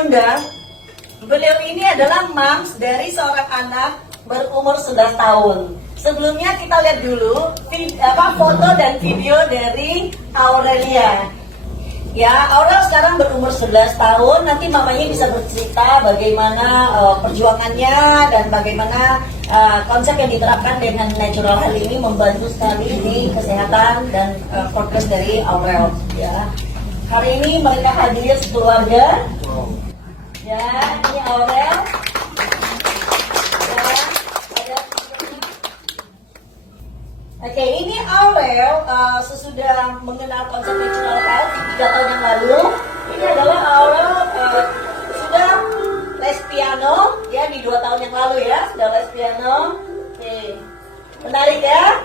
Bunda, beliau ini adalah moms dari seorang anak berumur 11 tahun. Sebelumnya kita lihat dulu foto dan video dari Aurelia. Ya, Aurel sekarang berumur 11 tahun. Nanti mamanya bisa bercerita bagaimana perjuangannya dan bagaimana konsep yang diterapkan dengan natural health ini membantu sekali di kesehatan dan progres dari Aurel. Ya, hari ini mereka hadir sekeluarga. Ya, ini Aurel. Oke, ini Aurel sesudah mengenal konsep natural health 3 tahun yang lalu. Ini adalah Aurel sudah les piano ya di 2 tahun yang lalu ya, sudah les piano. Oke, menarik ya.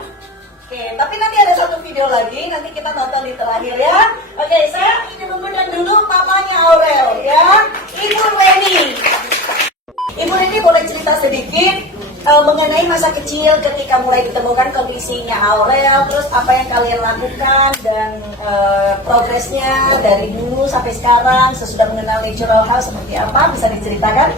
Oke, tapi nanti ada satu video lagi, nanti kita nonton di terakhir ya. Oke, saya ingin mengundang dulu mamanya Aurel ya, Ibu Leni. Ibu Leni boleh cerita sedikit mengenai masa kecil ketika mulai ditemukan kondisinya Aurel, terus apa yang kalian lakukan dan progresnya dari dulu sampai sekarang sesudah mengenal natural health seperti apa, bisa diceritakan?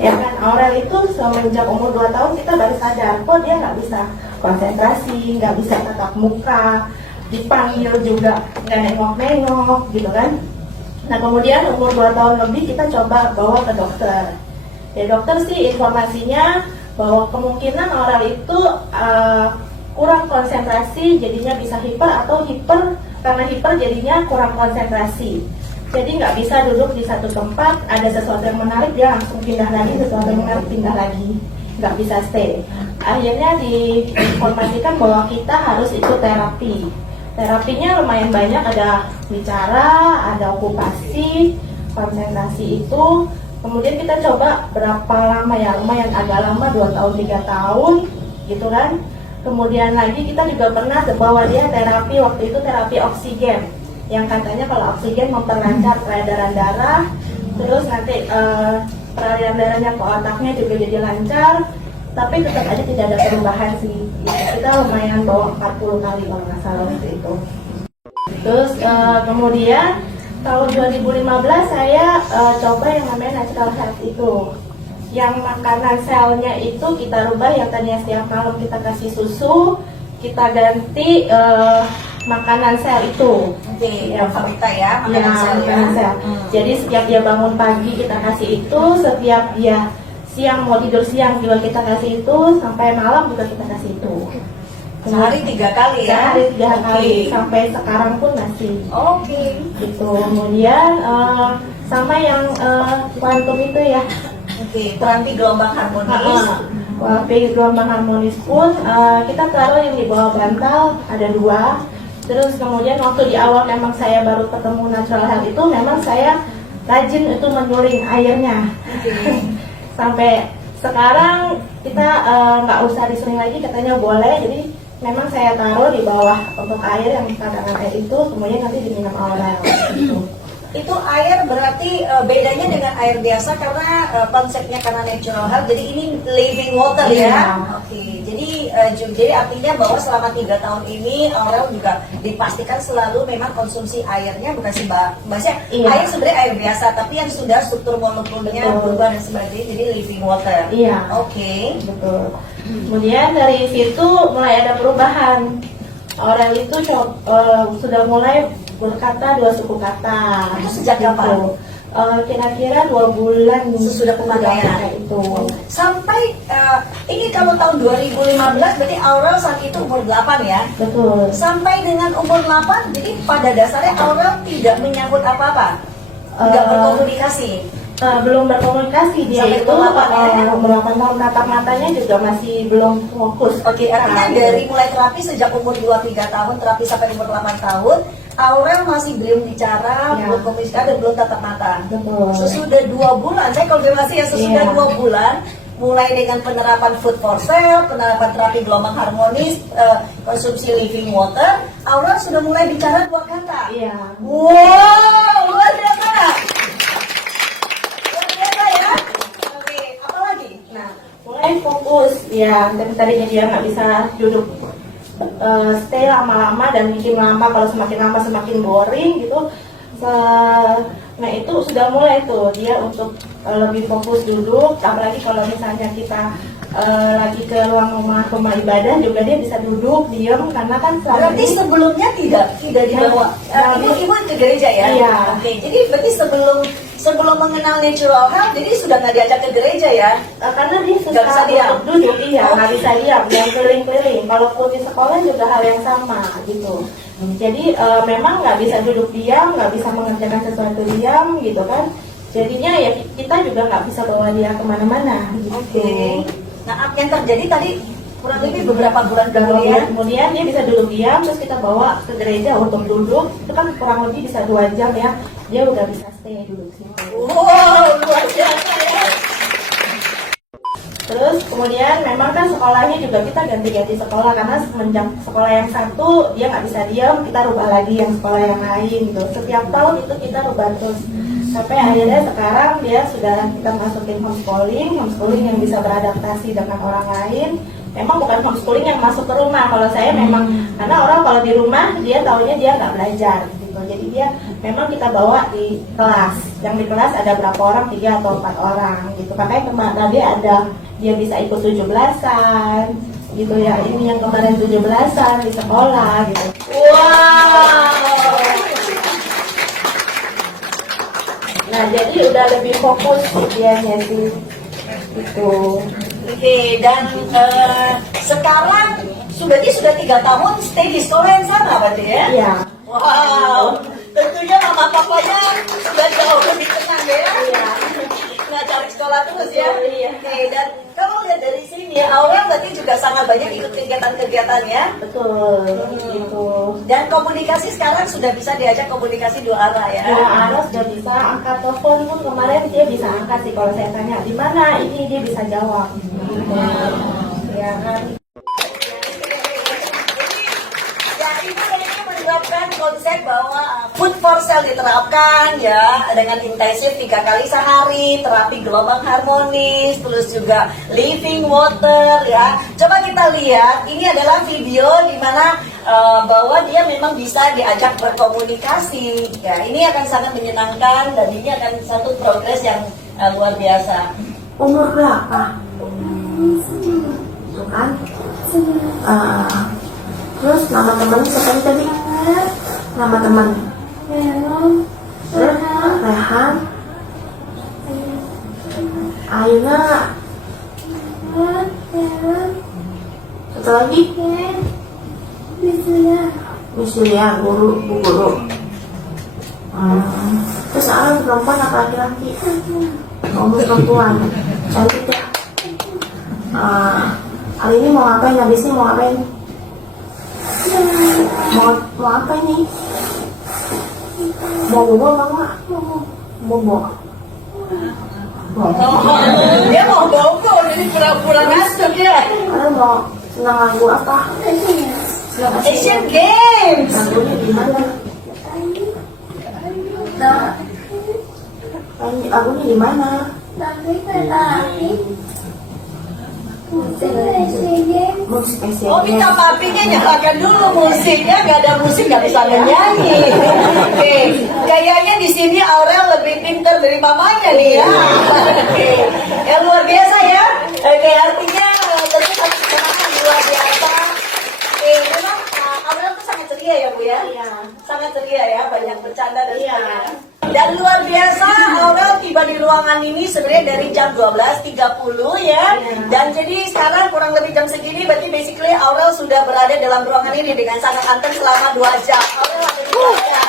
Ya kan, Aurel itu semenjak umur 2 tahun kita baru sadar kok dia nggak bisa konsentrasi, nggak bisa tatap muka, dipanggil juga nggak nengok-nengok gitu kan. Nah kemudian umur 2 tahun lebih kita coba bawa ke dokter. Ya dokter sih informasinya bahwa kemungkinan Aurel itu kurang konsentrasi, jadinya bisa hiper, atau hiper karena hiper jadinya kurang konsentrasi. Jadi nggak bisa duduk di satu tempat, ada sesuatu yang menarik dia langsung pindah lagi, sesuatu yang menarik pindah lagi, nggak bisa stay. Akhirnya diinformasikan bahwa kita harus ikut terapi. Terapinya lumayan banyak, ada bicara, ada okupasi, konsentrasi itu. Kemudian kita coba berapa lama ya, lumayan agak lama, 2 tahun 3 tahun gitu kan. Kemudian lagi kita juga pernah bawa dia terapi, waktu itu terapi oksigen, yang katanya kalau oksigen memperlancar peredaran darah, terus nanti peredaran darahnya ke otaknya juga jadi lancar, tapi tetap aja tidak ada perubahan sih. Kita lumayan bawa 40 kali kalau nggak salah waktu itu. Terus kemudian tahun 2015 saya coba yang namanya natural health itu, yang makanan selnya itu kita rubah, yang tadinya setiap malam kita kasih susu, kita ganti makanan sel itu. Oke, yang kita ya, makanan sel. Jadi setiap dia bangun pagi kita kasih itu, setiap dia siang mau tidur siang juga kita kasih itu, sampai malam juga kita kasih itu. Sehari 3 kali ya? Sehari 3 kali, sampai sekarang pun masih. Oke. Gitu. Kemudian sama yang kuantum itu ya. Oke, terapi gelombang harmonis. Terapi gelombang harmonis pun kita taruh yang di bawah bantal, ada 2. Terus kemudian waktu di awal memang saya baru ketemu natural health itu, memang saya rajin itu menyuling airnya. Sampai sekarang kita nggak usah disuling lagi, katanya boleh. Jadi memang saya taruh di bawah untuk air yang cadangan air itu, kemudian nanti diminum Aurel. Itu air berarti bedanya dengan air biasa karena konsepnya karena natural health, jadi ini living water ya. Oke, jadi artinya bahwa selama 3 tahun ini Aurel juga dipastikan selalu memang konsumsi airnya bukan sih mbak, air sebenarnya air biasa tapi yang sudah struktur molekulnya berubah dan sebagainya, jadi living water. Iya. Oke. Betul. Kemudian dari situ mulai ada perubahan. Aurel itu sudah mulai berkata 2 suku kata. Itu sejak kapan? Kira-kira 2 bulan sesudah pemakaian itu. Sampai ini kalau tahun 2015 berarti Aurel saat itu umur 8 ya? Betul. Sampai dengan umur 8, jadi pada dasarnya Aurel tidak menyambut apa-apa? Tidak berkomunikasi? Belum berkomunikasi, dia sampai itu umur 8 tahun, tatap matanya juga masih belum fokus. Oke, artinya dari mulai terapi sejak umur 2-3 tahun, terapi sampai umur 8 tahun, Aurel masih belum bicara, belum komunikasi, dan belum tatap mata. Betul. Sesudah 2 bulan, saya konfirmasi ya, sesudah 2 bulan, mulai dengan penerapan food for sale, penerapan terapi gelombang harmonis, konsumsi living water, Aurel sudah mulai bicara 2 kata. Iya. Wow, luar biasa. Luar biasa ya. Oke, apa lagi? Nah, mulai fokus ya, dari tadinya dia nggak bisa duduk stay lama-lama dan bikin lama, kalau semakin lama semakin boring gitu. Nah itu sudah mulai tuh dia untuk lebih fokus duduk, apalagi kalau misalnya kita lagi ke ruang rumah ibadah juga dia bisa duduk diam karena kan Berarti sebelumnya tidak dibawa ibu ke gereja ya? Iya. Oke, jadi berarti sebelum mengenal natural health, jadi sudah nggak diajak ke gereja ya? karena dia Nggak bisa susah diam. untuk duduk, iya nggak bisa diam, yang keliling-keliling. Kalaupun di sekolah juga hal yang sama gitu. Jadi memang nggak bisa duduk diam, nggak bisa mengerjakan sesuatu diam gitu kan. Jadinya ya kita juga nggak bisa bawa dia kemana-mana. Gitu. Oke. Nah, apa yang terjadi tadi kurang lebih beberapa bulan kemudian? Kemudian dia bisa duduk diam, terus kita bawa ke gereja untuk duduk. Itu kan kurang lebih bisa 2 jam ya. Dia udah bisa stay duduk situ. Wow, luar biasa ya. Terus kemudian memang kan sekolahnya juga kita ganti-ganti sekolah karena semenjak sekolah yang satu dia nggak bisa diam, kita rubah lagi yang sekolah yang lain gitu. Setiap tahun itu kita rubah terus. Sampai akhirnya sekarang dia sudah kita masukin homeschooling yang bisa beradaptasi dengan orang lain. Memang bukan homeschooling yang masuk ke rumah. Kalau saya memang karena orang kalau di rumah dia taunya dia nggak belajar gitu. Jadi dia memang kita bawa di kelas. Yang di kelas ada berapa orang, 3 atau 4 orang gitu. Makanya kemarin dia bisa ikut 17-an gitu ya. Ini yang kemarin 17-an di sekolah gitu. Wow. Nah jadi udah lebih fokus dianya sih gitu. Oke, dan sekarang berarti sudah 3 tahun stay di sekolah yang sama berarti ya? Iya. Wow, tentunya mama papanya sudah jauh lebih tenang ya? Iya. Nggak cari sekolah terus ya? Iya. Oke, dan kalau lihat dari sini, Aurel berarti juga sangat banyak ikut kegiatan-kegiatan ya? Betul gitu. Dan komunikasi sekarang sudah bisa diajak komunikasi 2 arah ya? Ya, Aros sudah bisa angkat telepon pun kemarin dia bisa angkat sih kalau saya tanya di mana ini dia bisa jawab. Gitu. Ya kan. Ya, ibu ini menerapkan konsep bahwa food for cell diterapkan ya dengan intensif 3 kali sehari, terapi gelombang harmonis, terus juga living water ya. Coba kita lihat, ini adalah video di mana bahwa dia memang bisa diajak berkomunikasi. Ya, ini akan sangat menyenangkan dan ini akan satu progres yang luar biasa. Umur berapa? Tuh kan? Terus nama temannya siapa tadi? Nama teman? Rehan. Aina. Satu lagi? Misulia, bu guru. Terus Alan perempuan apa laki-laki? Kamu perempuan. Cantik ya. Hari ini mau ngapain? Habis ini mau ngapain? Mau apa ini? Mau bobo apa enggak? Bobo. Dia mau bobo, jadi pura-pura ngantuk ya. Kalian mau senang lagu apa? Asian Games. Lagunya di mana? Lagunya di mana? Musik Asian Oh, minta Games. papinya nyalakan dulu musiknya, nggak ada musik nggak bisa nyanyi. Oke, kayaknya di sini Aurel lebih pintar dari mamanya nih ya. Oke, yang luar biasa ya. Oke, artinya tentu satu kesenangan luar biasa. Oke, memang Aurel tuh sangat ceria ya Bu ya. Iya. Sangat ceria ya, banyak bercanda dan Iya. sebagainya. Dan luar biasa, Aurel tiba di ruangan ini sebenarnya dari jam 12.30 ya. Dan jadi sekarang kurang lebih jam segini, berarti basically Aurel sudah berada dalam ruangan ini dengan sangat anteng selama 2 jam. Aurel ada di mana?